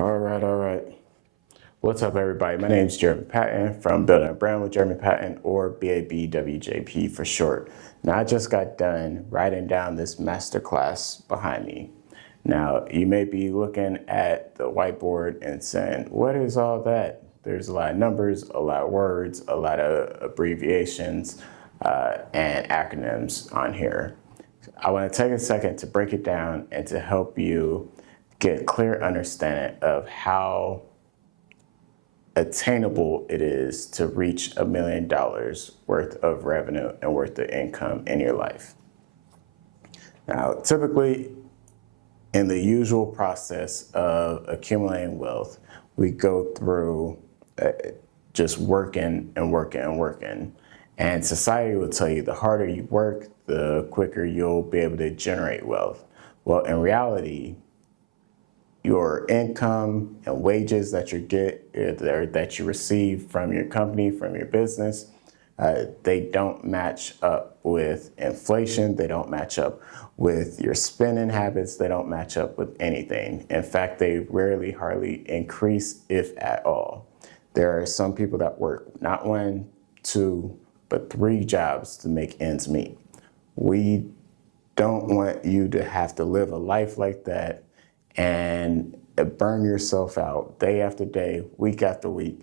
All right. What's up, everybody? My name is Jeremy Patten from Building a Brand with Jeremy Patten, or BABWJP for short. Now, I just got done writing down this masterclass behind me. Now, you may be looking at the whiteboard and saying, what is all that? There's a lot of numbers, a lot of words, a lot of abbreviations, and acronyms on here. I want to take a second to break it down and to help you get a clear understanding of how attainable it is to reach $1 million worth of revenue and worth of income in your life. Now, typically, in the usual process of accumulating wealth, we go through just working and working and working. And society will tell you the harder you work, the quicker you'll be able to generate wealth. Well, in reality, your income and wages that you get, or that you receive from your company, from your business, they don't match up with inflation. They don't match up with your spending habits. They don't match up with anything. In fact, they rarely, hardly increase, if at all. There are some people that work not one, two, but 3 jobs to make ends meet. We don't want you to have to live a life like that and burn yourself out day after day, week after week,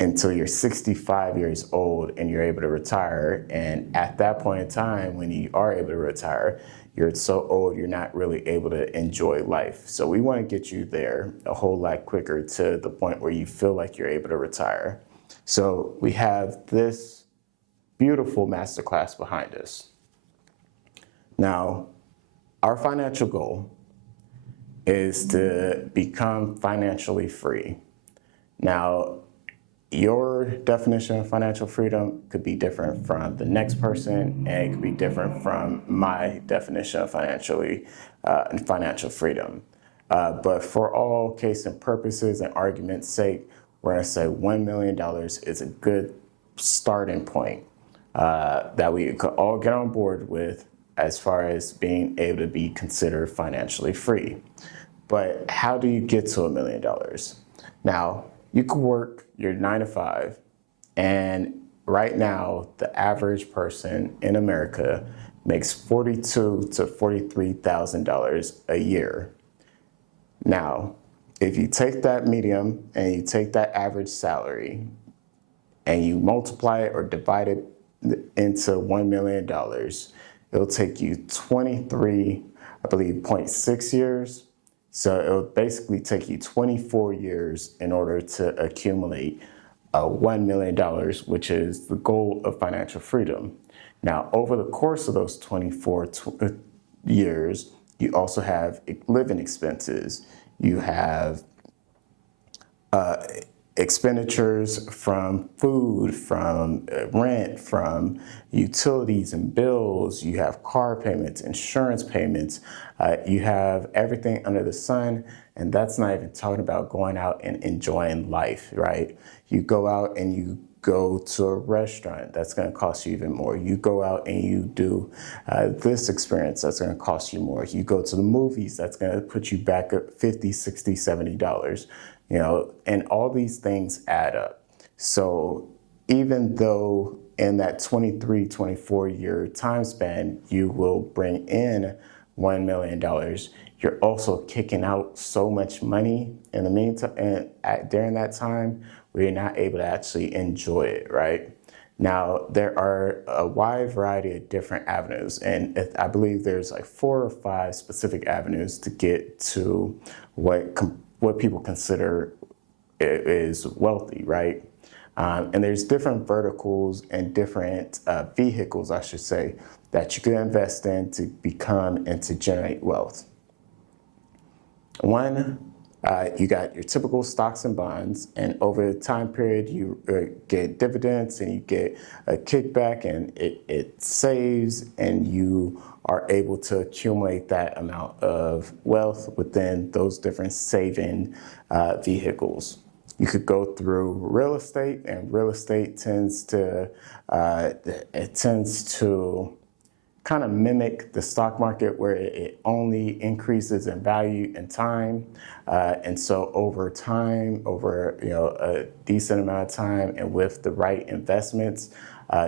until you're 65 years old and you're able to retire. And at that point in time, when you are able to retire, you're so old you're not really able to enjoy life. So we want to get you there a whole lot quicker, to the point where you feel like you're able to retire. So we have this beautiful masterclass behind us. Now, our financial goal is to become financially free. Now, your definition of financial freedom could be different from the next person, and it could be different from my definition of financial freedom. But for all case and purposes and argument's sake, we're going to say $1 million is a good starting point that we could all get on board with, as far as being able to be considered financially free. But how do you get to $1 million? Now, you could work your 9 to 5, and right now, the average person in America makes $42,000 to $43,000 a year. Now, if you take that medium and you take that average salary and you multiply it or divide it into $1 million, it'll take you 23, I believe, 0.6 years. So it'll basically take you 24 years in order to accumulate $1 million, which is the goal of financial freedom. Now, over the course of those 24 years, you also have living expenses. You have expenditures from food, from rent, from utilities and bills. You have car payments, insurance payments. You have everything under the sun, and that's not even talking about going out and enjoying life, right? You go out and you go to a restaurant, that's going to cost you even more. You go out and you do this experience, that's going to cost you more. You go to the movies, that's going to put you back at $50, $60, $70. And all these things add up. So even though in that 23, 24 year time span, you will bring in $1 million, you're also kicking out so much money in the meantime, and during that time, where you're not able to actually enjoy it, right? Now, there are a wide variety of different avenues, and I believe there's like 4 or 5 specific avenues to get to what people consider is wealthy, right? And there's different verticals and different vehicles, I should say, that you can invest in to become and to generate wealth. One, you got your typical stocks and bonds, and over the time period, you get dividends and you get a kickback, and it saves, and you are able to accumulate that amount of wealth within those different saving vehicles. You could go through real estate, and real estate tends to kind of mimic the stock market where it only increases in value in time. And so over time, over a decent amount of time and with the right investments,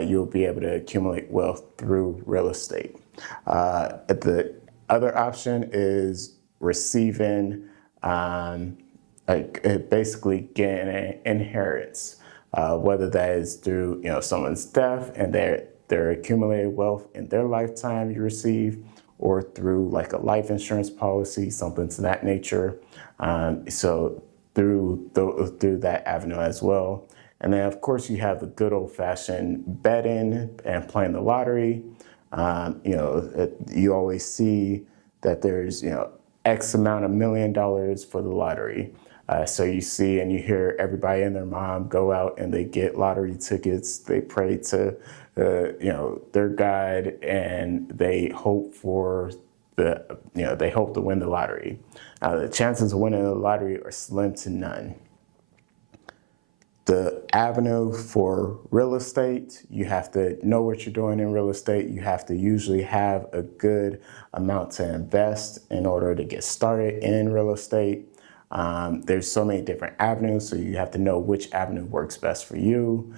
you'll be able to accumulate wealth through real estate. The other option is receiving, basically getting an inheritance, whether that is through someone's death and their accumulated wealth in their lifetime you receive, or through like a life insurance policy, something to that nature. So through that avenue as well. And then of course you have the good old fashioned betting and playing the lottery. You always see that there's X amount of $1 million for the lottery. So you see and you hear everybody and their mom go out and they get lottery tickets. They pray to their God, and they hope for they hope to win the lottery. The chances of winning the lottery are slim to none. The avenue for real estate, you have to know what you're doing in real estate. You have to usually have a good amount to invest in order to get started in real estate. There's so many different avenues, so you have to know which avenue works best for you.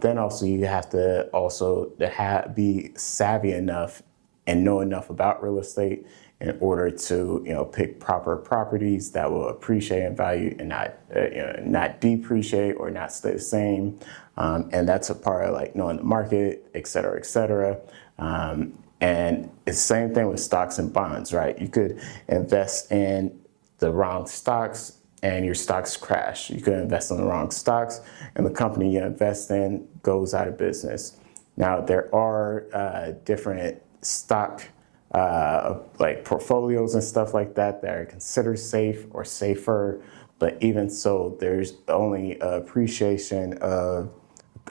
Then also you have to be savvy enough and know enough about real estate in order to pick proper properties that will appreciate in value and not depreciate or not stay the same. And that's a part of like knowing the market, et cetera, et cetera. And it's the same thing with stocks and bonds, right? You could invest in the wrong stocks and your stocks crash. You could invest in the wrong stocks and the company you invest in goes out of business. Now, there are different stock like portfolios and stuff like that are considered safe or safer, but even so, there's only appreciation of,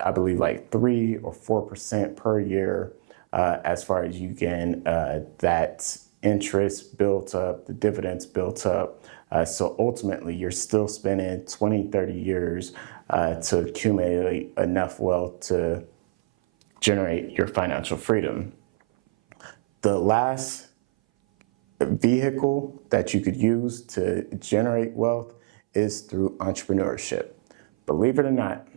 I believe, like 3 or 4% per year as far as you can that interest built up, the dividends built up. So ultimately, you're still spending 20, 30 years to accumulate enough wealth to generate your financial freedom. The last vehicle that you could use to generate wealth is through entrepreneurship. Believe it or not,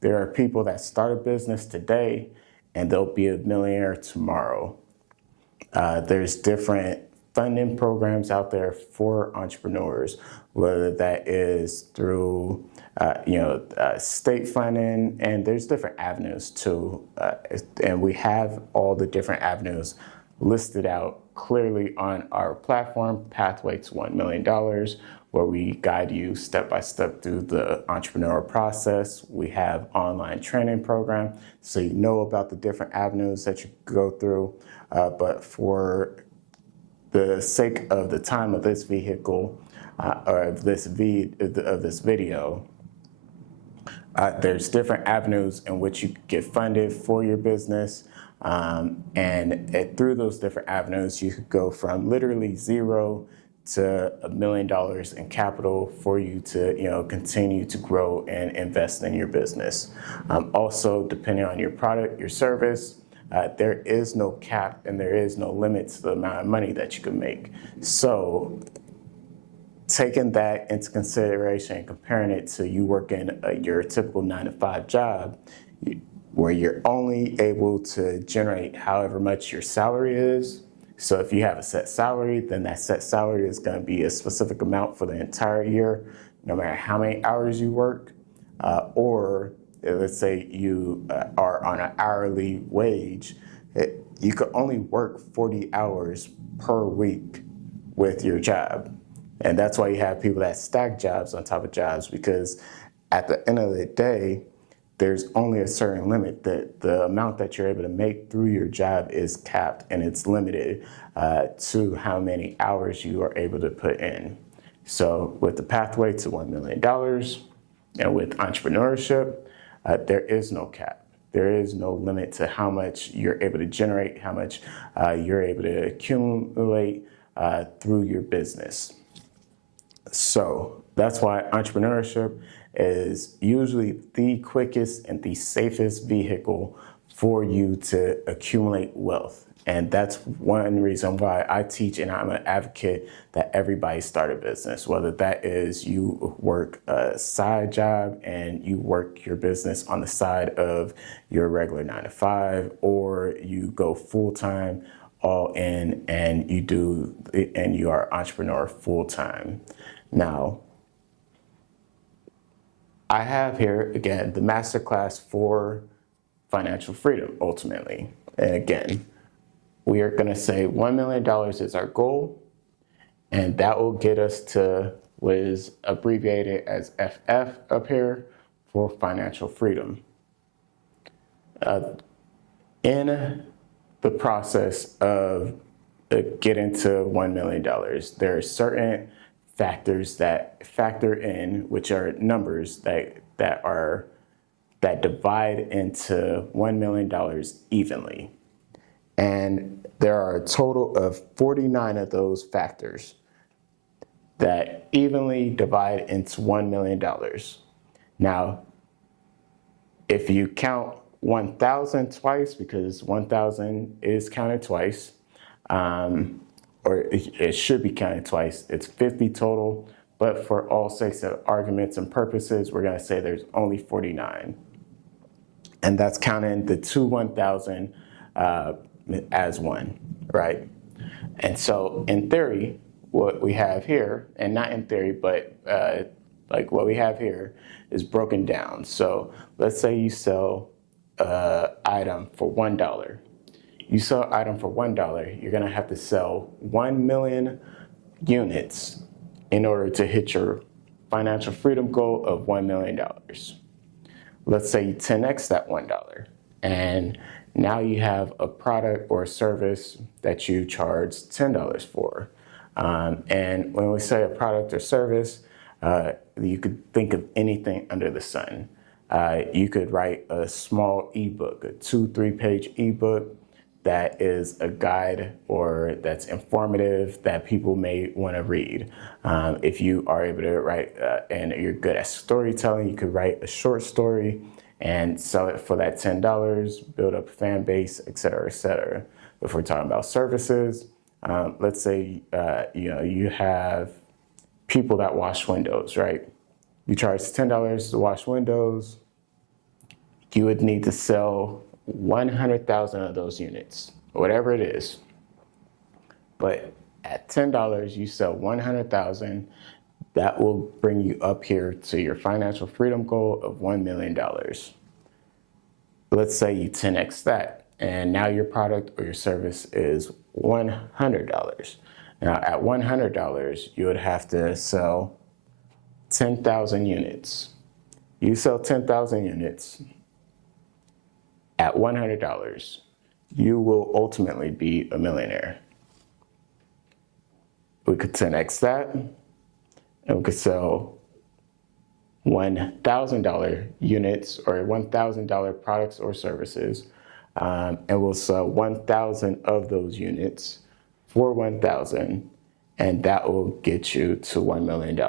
there are people that start a business today and they'll be a millionaire tomorrow. There's different funding programs out there for entrepreneurs, whether that is through state funding, and there's different avenues too. And we have all the different avenues listed out clearly on our platform, Pathway to $1 million, where we guide you step by step through the entrepreneur process. We have online training program, so you know about the different avenues that you go through. But for the sake of the time of this vehicle, or of this video, there's different avenues in which you get funded for your business. And through those different avenues, you could go from literally zero to $1 million in capital for you to continue to grow and invest in your business. Also, depending on your product, your service, there is no cap and there is no limit to the amount of money that you can make. So taking that into consideration and comparing it to you working your typical 9-to-5 job, where you're only able to generate however much your salary is. So if you have a set salary, then that set salary is going to be a specific amount for the entire year, no matter how many hours you work. Or let's say you are on an hourly wage, you could only work 40 hours per week with your job. And that's why you have people that stack jobs on top of jobs, because at the end of the day, there's only a certain limit that the amount that you're able to make through your job is capped, and it's limited to how many hours you are able to put in. So with the Pathway to $1 million and with entrepreneurship, there is no cap. There is no limit to how much you're able to generate, how much you're able to accumulate through your business. So that's why entrepreneurship is usually the quickest and the safest vehicle for you to accumulate wealth. And that's one reason why I teach and I'm an advocate that everybody start a business, whether that is you work a side job and you work your business on the side of your regular 9 to 5, or you go full-time all in and you are entrepreneur full-time. Now, I have here, again, the masterclass for financial freedom, ultimately. And again, we are going to say $1 million is our goal, and that will get us to what is abbreviated as FF up here for financial freedom. In the process of getting to $1 million, there are certain factors that factor in, which are numbers that divide into $1 million evenly. And there are a total of 49 of those factors that evenly divide into $1 million. Now, if you count 1,000 twice, because 1,000 is counted twice, or it should be counted twice, it's 50 total, but for all sakes of arguments and purposes, we're gonna say there's only 49. And that's counting the two 1,000 as one, right? And so in theory, what we have here, and not in theory, but like what we have here is broken down. So let's say you sell an item for $1. You sell an item for $1, you're gonna have to sell 1 million units in order to hit your financial freedom goal of $1 million. Let's say you 10x that $1, and now you have a product or a service that you charge $10 for. And when we say a product or service, you could think of anything under the sun. You could write a small ebook, a 2-3 page ebook that is a guide or that's informative that people may want to read. If you are able to write and you're good at storytelling, you could write a short story and sell it for that $10, build up a fan base, et cetera, et cetera. If we're talking about services, let's say you have people that wash windows, right? You charge $10 to wash windows. You would need to sell 100,000 of those units, whatever it is. But at $10, you sell 100,000. That will bring you up here to your financial freedom goal of $1 million. Let's say you 10x that, and now your product or your service is $100. Now at $100, you would have to sell 10,000 units. You sell 10,000 units at $100, you will ultimately be a millionaire. We could 10x that, and we could sell $1,000 units or $1,000 products or services, and we'll sell 1,000 of those units for 1,000, and that will get you to $1 million,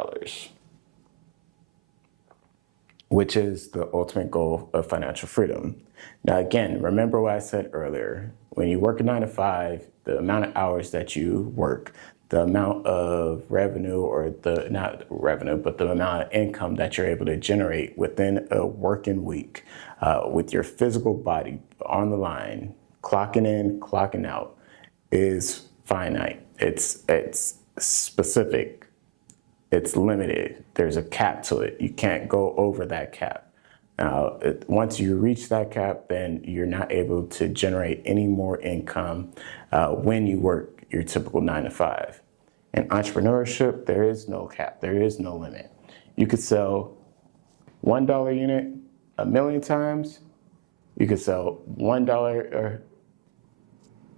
which is the ultimate goal of financial freedom. Now, again, remember what I said earlier. When you work a 9 to 5, the amount of hours that you work, the amount of revenue, or not revenue, but the amount of income that you're able to generate within a working week with your physical body on the line, clocking in, clocking out, is finite. It's specific. It's limited. There's a cap to it. You can't go over that cap. Now, once you reach that cap, then you're not able to generate any more income when you work your typical 9 to 5. In entrepreneurship, there is no cap. There is no limit. You could sell $1 unit 1 million times. You could sell $1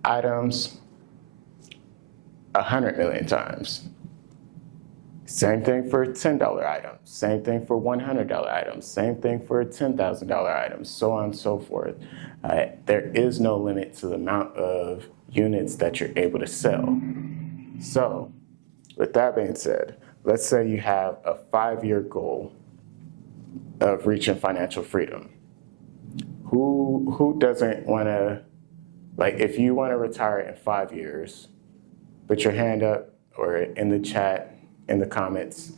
items 100 million times. Same thing for $10 items, same thing for $100 items, same thing for $10,000 items, so on and so forth. There is no limit to the amount of units that you're able to sell. So, with that being said, let's say you have a 5-year goal of reaching financial freedom. Who doesn't want to Like if you want to retire in 5 years, put your hand up or in the chat, in the comments,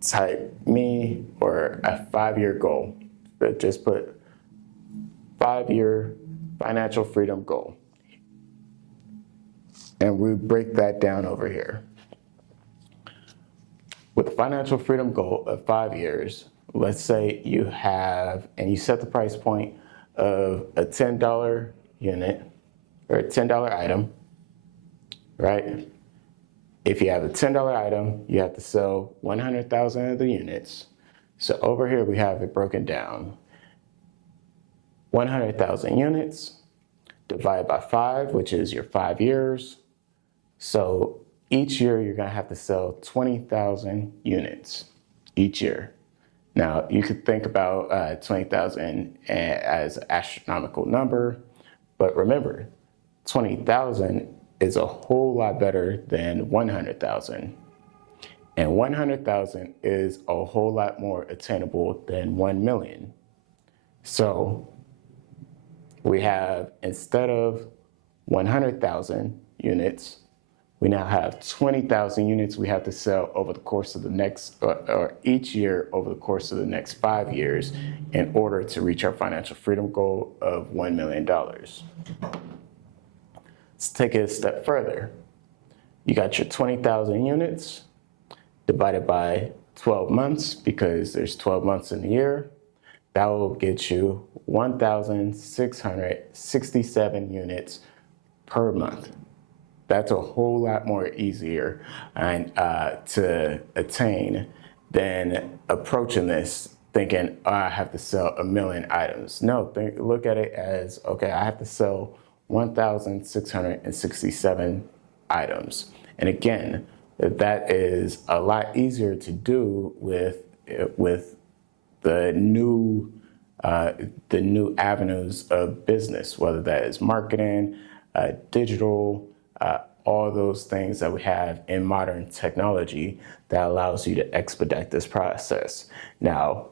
type me or a 5-year goal. But just put 5-year financial freedom goal. And we break that down over here. With the financial freedom goal of 5 years, let's say you have, and you set the price point of a $10 unit or a $10 item, right? If you have a $10 item, you have to sell 100,000 of the units. So over here we have it broken down. 100,000 units divided by 5, which is your 5 years. So each year you're gonna have to sell 20,000 units each year. Now you could think about 20,000 as an astronomical number, but remember, 20,000 is a whole lot better than 100,000. And 100,000 is a whole lot more attainable than 1 million. So we have, instead of 100,000 units, we now have 20,000 units we have to sell over the course of the next, or each year over the course of the next 5 years in order to reach our financial freedom goal of $1 million. Let's take it a step further. You got your 20,000 units divided by 12 months, because there's 12 months in the year. That will get you 1,667 units per month. That's a whole lot more easier and to attain than approaching this thinking, oh, I have to sell 1 million items. No, look at it as, okay, I have to sell 1,667 items. And again, that is a lot easier to do with the new avenues of business, whether that is marketing, digital, all those things that we have in modern technology that allows you to expedite this process. Now,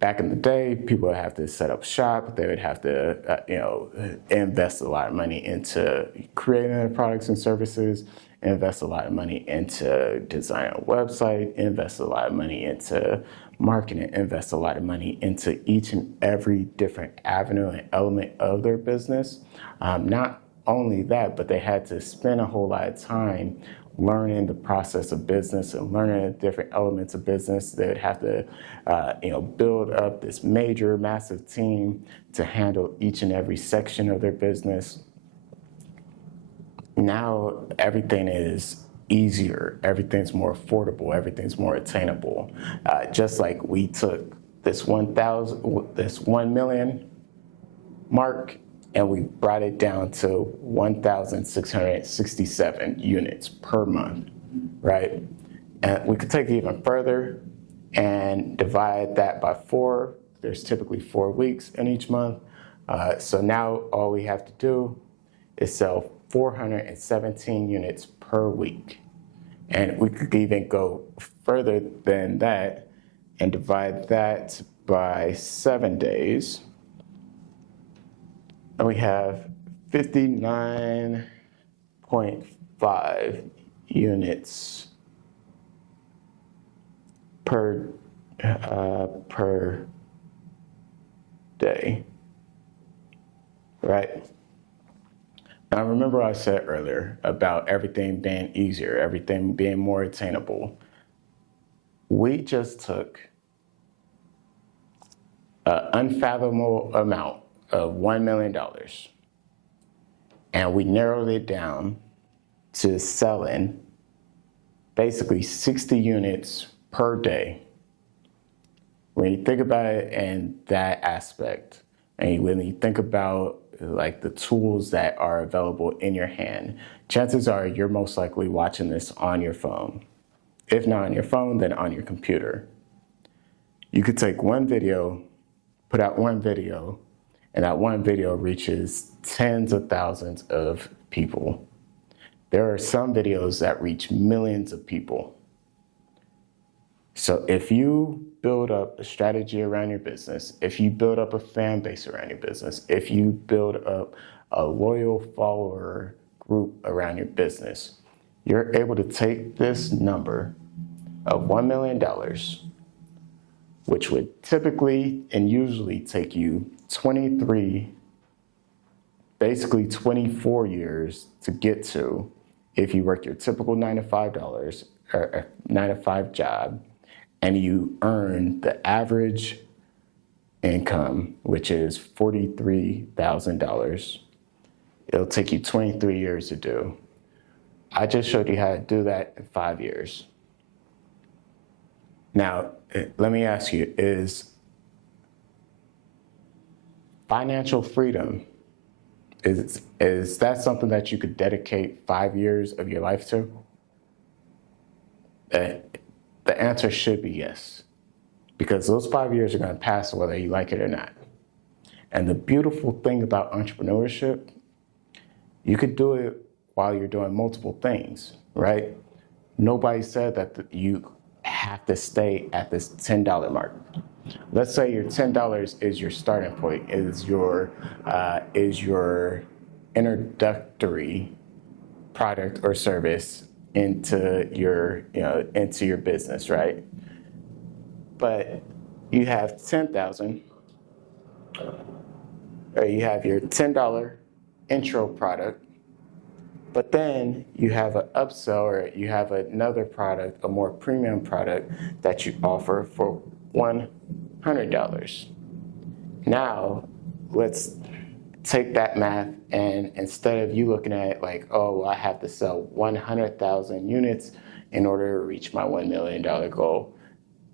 back in the day, people would have to set up shop. They would have to, invest a lot of money into creating their products and services, invest a lot of money into designing a website, invest a lot of money into marketing, invest a lot of money into each and every different avenue and element of their business. Not only that, but they had to spend a whole lot of time learning the process of business and learning the different elements of business. They would have to, build up this major, massive team to handle each and every section of their business. Now everything is easier, everything's more affordable, everything's more attainable. Just like we took this 1 million mark and we brought it down to 1,667 units per month, right? And we could take it even further and divide that by 4. There's typically 4 weeks in each month. So now all we have to do is sell 417 units per week. And we could even go further than that and divide that by 7 days. And we have 59.5 units per day, right? Now remember I said earlier about everything being easier, everything being more attainable. We just took an unfathomable amount of $1 million, and we narrowed it down to selling basically 60 units per day. When you think about it in that aspect, and when you think about like the tools that are available in your hand, chances are you're most likely watching this on your phone. If not on your phone, then on your computer. You could take one video, put out one video, and that one video reaches tens of thousands of people. There are some videos that reach millions of people. So if you build up a strategy around your business, if you build up a fan base around your business, if you build up a loyal follower group around your business. You're able to take this number of $1 million, which would typically and usually take you 24 years to get to if you work your typical $9 to $5 job, and you earn the average income, which is $43,000. It'll take you 23 years to do. I just showed you how to do that in 5 years. Now, let me ask you, is financial freedom, is that something that you could dedicate 5 years of your life to? The answer should be yes, because those 5 years are going to pass whether you like it or not. And the beautiful thing about entrepreneurship, you could do it while you're doing multiple things, right? Nobody said that you have to stay at this $10 mark. Let's say your $10 is your starting point, is your introductory product or service into your business, right? But you have 10,000, or you have your $10 intro product, but then you have an upsell, or you have another product, a more premium product that you offer for $100. Now, let's take that math, and instead of you looking at it like, oh, well, I have to sell 100,000 units in order to reach my $1 million goal,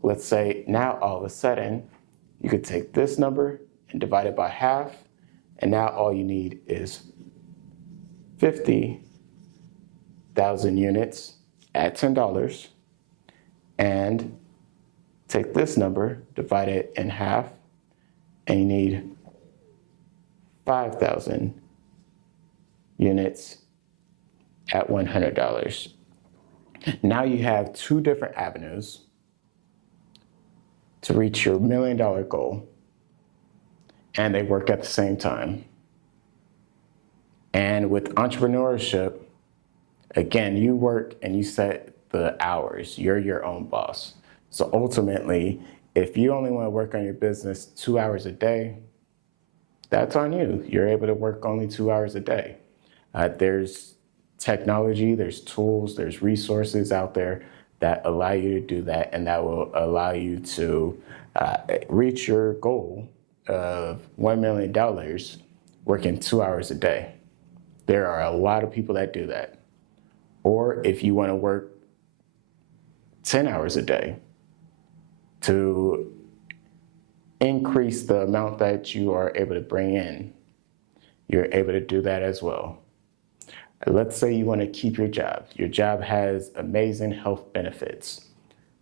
let's say now all of a sudden you could take this number and divide it by half, and now all you need is 50,000 units at $10, and take this number, divide it in half, and you need 5,000 units at $100. Now you have two different avenues to reach your $1 million goal, and they work at the same time. And with entrepreneurship, again, you work and you set the hours. You're your own boss. So ultimately, if you only want to work on your business 2 hours a day, that's on you. You're able to work only 2 hours a day. There's technology, there's tools, there's resources out there that allow you to do that, and that will allow you to reach your goal of $1 million working 2 hours a day. There are a lot of people that do that. Or if you want to work 10 hours a day to increase the amount that you are able to bring in, you're able to do that as well. Let's say you want to keep your job. Your job has amazing health benefits.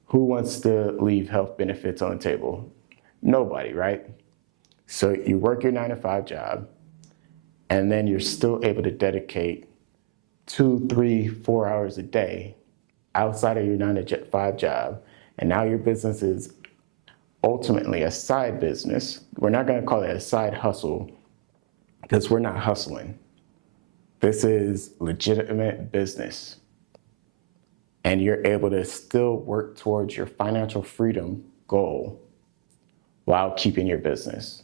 Who wants to leave health benefits on the table? Nobody, right? So you work your 9 to 5 job, and then you're still able to dedicate 2, 3, 4 hours a day outside of your 9 to 5 job. And now your business is ultimately a side business. We're not going to call it a side hustle, because we're not hustling. This is legitimate business. And you're able to still work towards your financial freedom goal while keeping your business,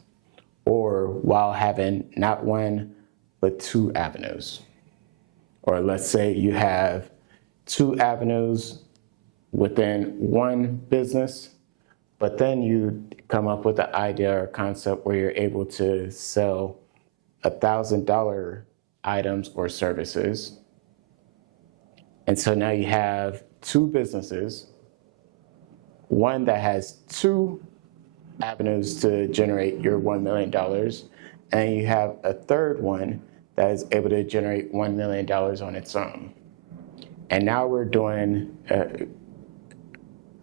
or while having not one, but 2 avenues. Or let's say you have 2 avenues within one business, but then you come up with an idea or concept where you're able to sell $1,000 items or services. And so now you have 2 businesses, one that has 2 avenues to generate your $1 million, and you have a third one that is able to generate $1 million on its own. And now we're doing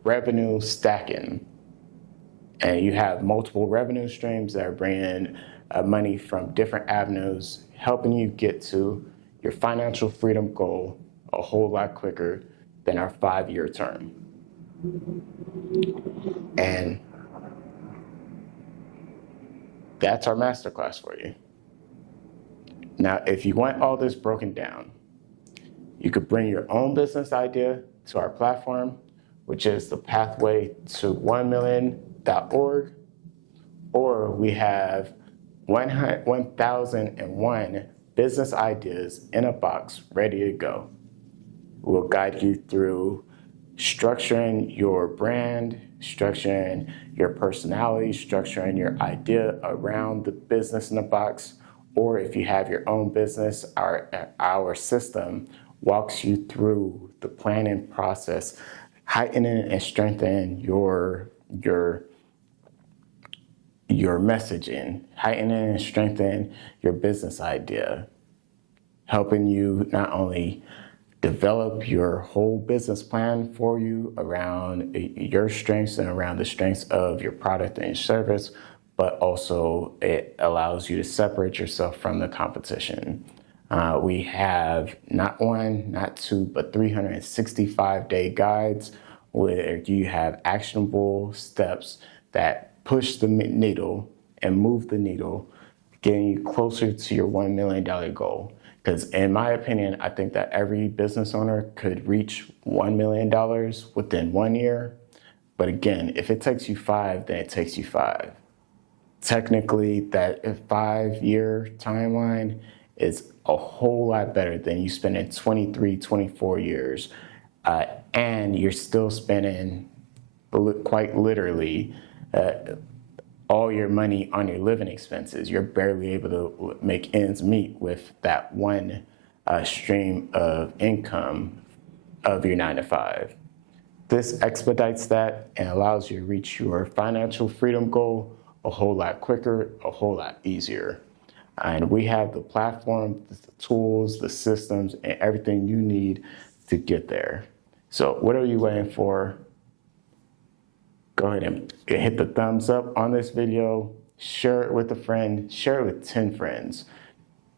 revenue stacking. And you have multiple revenue streams that are bringing money from different avenues, helping you get to your financial freedom goal a whole lot quicker than our 5-year term. And that's our masterclass for you. Now, if you want all this broken down, you could bring your own business idea to our platform, which is the pathway to 1million.org, or we have 1001 business ideas in a box ready to go. We'll guide you through structuring your brand, structuring your personality, structuring your idea around the business in the box. Or if you have your own business, our system walks you through the planning process, heightening and strengthening your messaging, heightening and strengthening your business idea, helping you not only develop your whole business plan for you around your strengths and around the strengths of your product and service, but also it allows you to separate yourself from the competition. We have not one, not two, but 365-day guides where you have actionable steps that push the needle and move the needle, getting you closer to your $1 million goal. Because in my opinion, I think that every business owner could reach $1 million within 1 year. But again, if it takes you 5, then it takes you 5. Technically, that 5-year timeline is a whole lot better than you spending 23, 24 years. And you're still spending, quite literally, all your money on your living expenses. You're barely able to make ends meet with that one stream of income of your 9 to 5. This expedites that and allows you to reach your financial freedom goal a whole lot quicker, a whole lot easier. And we have the platform, the tools, the systems, and everything you need to get there. So what are you waiting for? Go ahead and hit the thumbs up on this video, share it with a friend, share it with 10 friends.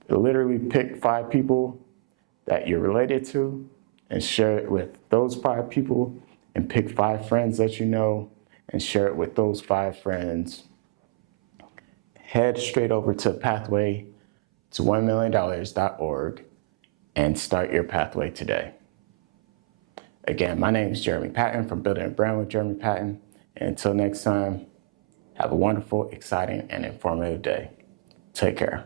Literally pick 5 people that you're related to and share it with those 5 people, and pick 5 friends that you know and share it with those 5 friends. Head straight over to pathway to $1million.org and start your pathway today. Again, my name is Jeremy Patten from Building a Brand with Jeremy Patten. And until next time, have a wonderful, exciting, and informative day. Take care.